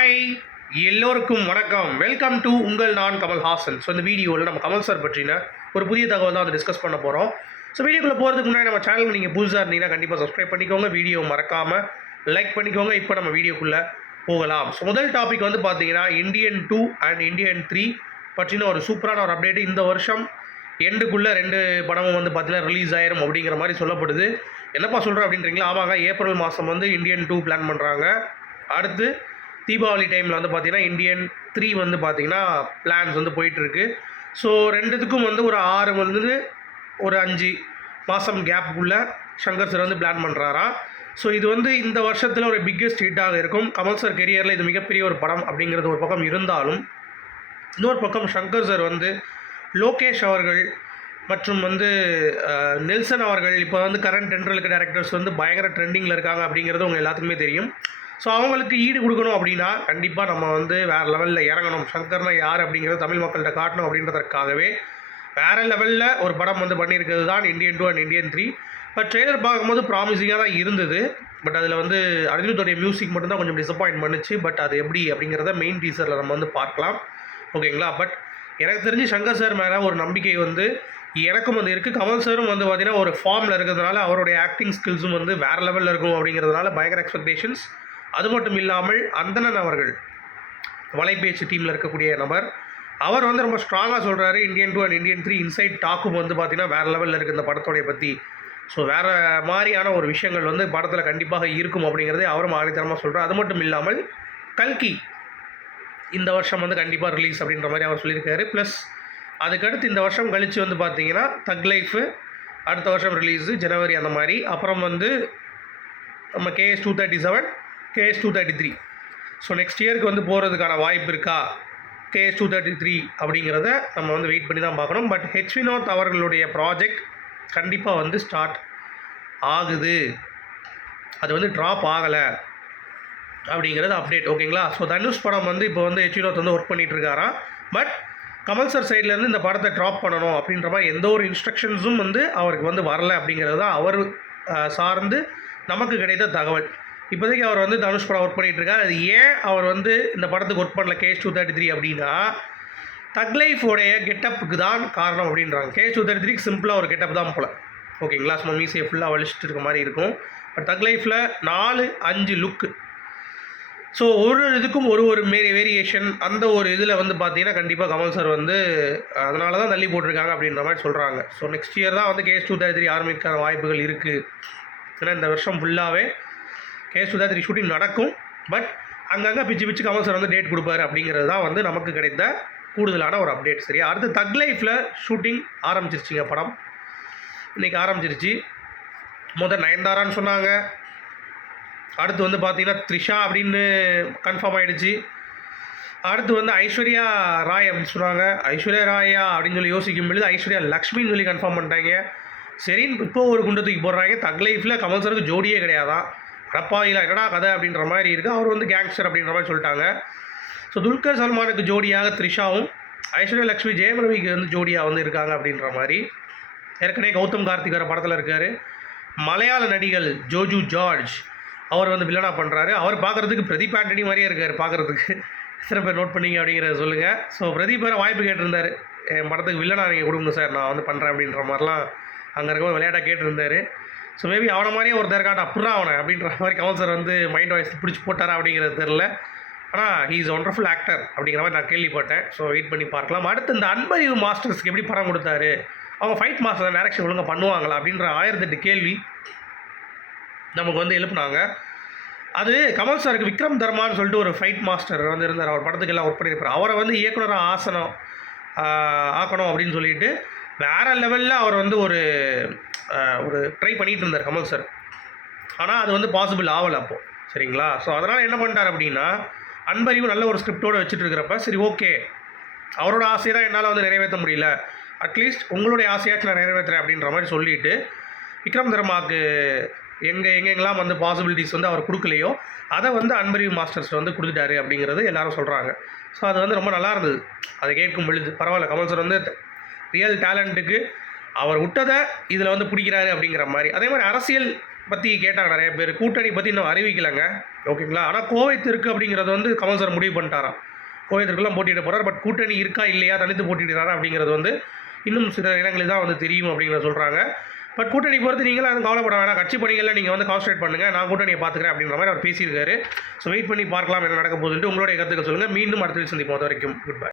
Hi எல்லோருக்கும் வணக்கம். Welcome to உங்கள் நான் கமல் ஹாசன் ஸோ இந்த வீடியோவில் நம்ம கமல் சார் பற்றின ஒரு புதிய தகவல் தான் வந்து டிஸ்கஸ் பண்ண போகிறோம் ஸோ வீடியோக்குள்ளே போகிறதுக்கு முன்னாடி நம்ம சேனல் நீங்கள் புதுசாக இருந்தீங்கன்னா கண்டிப்பாக சப்ஸ்கிரைப் பண்ணிக்கோங்க. வீடியோ மறக்காமல் லைக் பண்ணிக்கோங்க. இப்போ நம்ம வீடியோக்குள்ளே போகலாம். ஸோ முதல் டாபிக் வந்து பார்த்தீங்கன்னா Indian two and Indian three பற்றின ஒரு சூப்பரான ஒரு அப்டேட் இந்த வருஷம் எண்டுக்குள்ளே ரெண்டு படமும் வந்து பார்த்தீங்கன்னா ரிலீஸ் ஆயிரும் அப்படிங்கிற மாதிரி சொல்லப்படுது. என்னப்பா சொல்கிறேன் அப்படின்றீங்களா? ஆமாங்க ஏப்ரல் மாதம் வந்து இந்தியன் டூ பிளான் பண்ணுறாங்க அடுத்து தீபாவளி டைமில் வந்து பார்த்தீங்கன்னா இந்தியன் த்ரீ வந்து பார்த்தீங்கன்னா பிளான்ஸ் வந்து போயிட்டுருக்கு. ஸோ ரெண்டுத்துக்கும் வந்து ஒரு ஆறு வந்து ஒரு அஞ்சு மாதம் கேப்புக்குள்ளே சங்கர் சார் வந்து பிளான் பண்ணுறாராம் ஸோ இது வந்து இந்த வருஷத்தில் ஒரு பிக்கெஸ்ட் ஹிட்டாக இருக்கும். கமல் சார் கெரியரில் இது மிகப்பெரிய ஒரு படம் அப்படிங்கிறது ஒரு பக்கம் இருந்தாலும் இன்னொரு பக்கம் சங்கர் சார் வந்து லோகேஷ் அவர்கள் மற்றும் வந்து நெல்சன் அவர்கள் இப்போ வந்து கரண்ட் டென்ட்ரலுக்கு டேரக்டர்ஸ் வந்து பயங்கர ட்ரெண்டிங்கில் இருக்காங்க அப்படிங்கிறது உங்கள் எல்லாத்துக்குமே தெரியும். ஸோ அவங்களுக்கு ஈடு கொடுக்கணும் அப்படின்னா கண்டிப்பாக நம்ம வந்து வேறு லெவலில் இறங்கணும். சங்கர்னா யார் அப்படிங்கிறத தமிழ் மக்கள்கிட்ட காட்டணும் அப்படின்றதற்காகவே வேறு லெவலில் ஒரு படம் வந்து பண்ணியிருக்கிறது தான் Indian two and Indian three but trailer பார்க்கும்போது ப்ராமிசிங்காக தான் இருந்தது. பட் அதில் வந்து அனிருத்தோடைய மியூசிக் மட்டும்தான் கொஞ்சம் டிசப்பாயின்ட் பண்ணுச்சு. பட் அது எப்படி அப்படிங்கிறத மெயின் டீசரில் நம்ம வந்து பார்க்கலாம். ஓகேங்களா பட் எனக்கு தெரிஞ்சு சங்கர் சார் மேலே ஒரு நம்பிக்கை வந்து எனக்கும் வந்து இருக்குது கமல் சாரும் வந்து பார்த்திங்கன்னா ஒரு ஃபார்மில் இருக்கிறதுனால அவருடைய ஆக்டிங் ஸ்கில்ஸும் வந்து வேறு லெவலில் இருக்கும் அப்படிங்கிறதுனால பயங்கர எக்ஸ்பெக்டேஷன்ஸ் அது மட்டும் இல்லாமல் அந்தணன் அவர்கள் வலைபேச்சு டீமில் இருக்கக்கூடிய நபர் அவர் வந்து ரொம்ப ஸ்ட்ராங்காக சொல்கிறாரு Indian two and Indian three inside டாக்கும் வந்து பார்த்தீங்கன்னா வேறு லெவலில் இருக்குது இந்த படத்தோடைய பற்றி ஸோ வேறு மாதிரியான ஒரு விஷயங்கள் வந்து படத்தில் கண்டிப்பாக இருக்கும் அப்படிங்கிறதே அவரும் ஆணித்தரமாக சொல்கிறார் அது மட்டும் இல்லாமல் கல்கி இந்த வருஷம் வந்து கண்டிப்பாக ரிலீஸ் அப்படின்ற மாதிரி அவர் சொல்லியிருக்காரு. ப்ளஸ் அதுக்கடுத்து இந்த வருஷம் கழித்து வந்து பார்த்தீங்கன்னா தக் லைஃபு அடுத்த வருஷம் ரிலீஸு ஜனவரி அந்த மாதிரி. அப்புறம் வந்து நம்ம KS two thirty seven KS two thirty three so next இயருக்கு வந்து போகிறதுக்கான வாய்ப்பு இருக்கா? கேஎஸ் டூ தேர்ட்டி த்ரீ அப்படிங்கிறத நம்ம வந்து வெயிட் பண்ணி தான் பார்க்கணும். பட் ஹெச் வினோத் அவர்களுடைய ப்ராஜெக்ட் கண்டிப்பாக வந்து ஸ்டார்ட் ஆகுது. அது வந்து ட்ராப் ஆகலை அப்படிங்கிறது அப்டேட் ஓகேங்களா? ஸோ தனுஷ் படம் வந்து இப்போ வந்து ஹெச் வினோத் வந்து ஒர்க் பண்ணிகிட்ருக்காராம் பட் கமல் சார் சைட்லேருந்து இந்த படத்தை ட்ராப் பண்ணணும் அப்படின்ற மாதிரி எந்த ஒரு இன்ஸ்ட்ரக்ஷன்ஸும் வந்து அவருக்கு வந்து வரலை அப்படிங்கிறது தான் அவர் சார்ந்து நமக்கு கிடைத்த தகவல். இப்போதைக்கு அவர் வந்து தனுஷ் படம் ஒர்க் பண்ணிகிட்ருக்கார் இருக்காரு. அது ஏன் அவர் வந்து இந்த படத்துக்கு ஒர்க் பண்ணல கேஸ் டூ தேர்ட்டி த்ரீ அப்படின்னா தக்லைஃபோடைய கெட்டப்புக்கு தான் காரணம் அப்படின்றாங்க. கேஸ் டூ தேர்ட்டி த்ரீக்கு சிம்பிளாக ஒரு கெட்டப் தான் போல். ஓகேங்களா சும்மா மீசையை ஃபுல்லாக வலிச்சுட்டு இருக்க மாதிரி இருக்கும். பட் தக் லைஃப்பில் நாலு அஞ்சு லுக்கு ஸோ ஒரு இதுக்கும் ஒரு ஒரு மேரி வேரியேஷன் அந்த ஒரு இதில் வந்து பார்த்தீங்கன்னா கண்டிப்பாக கமல் சார் வந்து அதனால தான் தள்ளி போட்டிருக்காங்க அப்படின்ற மாதிரி சொல்கிறாங்க ஸோ நெக்ஸ்ட் இயர் தான் வந்து கேஸ் டூ தேர்ட்டி த்ரீ ஆரம்பிக்கான வாய்ப்புகள் இருக்குது ஏன்னா இந்த வருஷம் ஃபுல்லாகவே கேஸ் டூ த்ரீ ஷூட்டிங் நடக்கும். பட் அங்கங்கே பிச்சு பிச்சு கமல் சார் வந்து டேட் கொடுப்பாரு அப்படிங்கிறது தான் வந்து நமக்கு கிடைத்த கூடுதலான ஒரு அப்டேட் சரியா? அடுத்து தக் லைஃப்பில் ஷூட்டிங் ஆரம்பிச்சிருச்சுங்க படம். இன்றைக்கி ஆரம்பிச்சிருச்சு. முதல் நயன்தாரான்னு சொன்னாங்க. அடுத்து வந்து பார்த்தீங்கன்னா த்ரிஷா அப்படின்னு கன்ஃபார்ம் ஆகிடுச்சு அடுத்து வந்து ஐஸ்வர்யா ராய் அப்படின்னு சொன்னாங்க. ஐஸ்வர்யா ராயா அப்படின்னு சொல்லி யோசிக்கும் பொழுது ஐஸ்வர்யா லக்ஷ்மின்னு சொல்லி கன்ஃபார்ம் பண்ணிட்டாங்க. சரின்னு இப்போ ஒரு குண்டை தூக்கி போடுறாங்க. தக் லைஃப்பில் கமல் சருக்கு ஜோடியே கிடையாதான். ரப்பாயிலா என்னடா கதை அப்படின்ற மாதிரி இருக்குது அவர் வந்து கேங்ஸ்டர் அப்படின்ற மாதிரி சொல்லிட்டாங்க. ஸோ துல்கர் சல்மானுக்கு ஜோடியாக த்ரிஷாவும் ஐஸ்வர்யா லக்ஷ்மி ஜெயம் ரவிக்கு வந்து ஜோடியாக வந்து இருக்காங்க அப்படின்ற மாதிரி. ஏற்கனவே கௌதம் கார்த்திக் வர படத்தில் இருக்கார். மலையாள நடிகள் ஜோஜு ஜார்ஜ் அவர் வந்து வில்லனா பண்ணுறாரு அவர் பார்க்குறதுக்கு பிரதீப் ஆண்டனி மாதிரியே இருக்கார் பார்க்குறதுக்கு எத்தனை பேர் நோட் பண்ணிங்க அப்படிங்கிறத சொல்லுங்கள் ஸோ பிரதீப் வேறு வாய்ப்பு கேட்டிருந்தார். என் படத்துக்கு வில்லனா நீங்கள் கொடுங்க சார் நான் வந்து பண்ணுறேன் அப்படின்ற மாதிரிலாம் அங்கே இருக்க விளையாட்டாக கேட்டிருந்தார். ஸோ மேபி அவனை மாதிரியே ஒருத்தர் இருக்காட்ட அப்புறம் அவனை அப்படின்ற மாதிரி கமல் சார் வந்து மைண்ட் வாய்ஸ் பிடிச்சி போட்டாரா அப்படிங்கிறது தெரில ஆனால் ஹீ இஸ் ஒண்டர்ஃபுல் ஆக்டர் அப்படிங்கிற மாதிரி நான் கேள்விப்பட்டேன். ஸோ வெயிட் பண்ணி பார்க்கலாம். அடுத்து இந்த அன்பறிவு மாஸ்டர்ஸ்க்கு எப்படி படம் கொடுத்தாரு? அவங்க ஃபைட் மாஸ்டர் டேரக்ஷன் ஒழுங்காக பண்ணுவாங்களா அப்படின்ற ஆயிரத்தெட்டு கேள்வி நமக்கு வந்து எழுப்புனாங்க. அது கமல் சாருக்கு விக்ரம் தர்மான்னு சொல்லிட்டு ஒரு ஃபைட் மாஸ்டர் வந்து இருந்தார். அவர் படத்துக்கு எல்லாம் ஒர்க் பண்ணியிருப்பார் அவரை வந்து இயக்குனராக ஆசனம் ஆக்கணும் அப்படின்னு சொல்லிட்டு வேறு லெவலில் அவர் வந்து ஒரு ஒரு ட்ரை பண்ணிகிட்டு இருந்தார் கமல் சார் ஆனால் அது வந்து பாசிபிள் ஆகலை அப்போது சரிங்களா? ஸோ அதனால் என்ன பண்ணிட்டார் அப்படின்னா அன்பறிவு நல்ல ஒரு ஸ்கிரிப்டோடு வச்சுட்டு இருக்கிறப்ப சரி ஓகே அவரோட ஆசையை தான் என்னால் வந்து நிறைவேற்ற முடியல. அட்லீஸ்ட் உங்களுடைய ஆசையாச்சும் நான் நிறைவேற்றுறேன் அப்படின்ற மாதிரி சொல்லிவிட்டு விக்ரம் தர்மாவுக்கு எங்கே எங்கெங்கெல்லாம் வந்து பாசிபிலிட்டிஸ் வந்து அவர் கொடுக்கலையோ அதை வந்து அன்பறிவு மாஸ்டர்ஸ் வந்து கொடுத்துட்டாரு அப்படிங்கிறது எல்லாரும் சொல்கிறாங்க ஸோ அது வந்து ரொம்ப நல்லா இருந்தது. அதை கேட்கும் பொழுது பரவாயில்ல கமல் சார் வந்து ரியல் டேலண்ட்டுக்கு அவர் விட்டதை இதில் வந்து பிடிக்கிறாரு அப்படிங்கிற மாதிரி. அதே மாதிரி அரசியல் பற்றி கேட்டாங்க நிறைய பேர். கூட்டணி பற்றி இன்னும் அறிவிக்கலைங்க. ஓகேங்களா? ஆனால் கோவை தெற்கு அப்படிங்கிறது வந்து கமல் சார் முடிவு பண்ணிட்டாராம். கோவை தெற்குலாம் போட்டியிட போகிறார் பட் கூட்டணி இருக்கா இல்லையா? தனித்து போட்டியிடுறாரா அப்படிங்கிறது வந்து இன்னும் சில இடங்களில் தான் வந்து தெரியும் அப்படிங்கிறத சொல்கிறாங்க பட் கூட்டணி பொறுத்து நீங்களும் அது கவலைப்பட வேணாம். கட்சி பணிகளில் நீங்கள் வந்து கான்சன்ட்ரேட் பண்ணுங்கள் நான் கூட்டணியை பார்த்துக்கிறேன் அப்படின்ற மாதிரி அவர் பேசியிருக்காரு. ஸோ வெயிட் பண்ணி பார்க்கலாம் என்ன நடக்க போகுதுன்ட்டு உங்களுடைய கருத்துக்கள் சொல்லுங்கள் மீண்டும் அடுத்த சந்திப்போம். அது வரைக்கும் குட் பை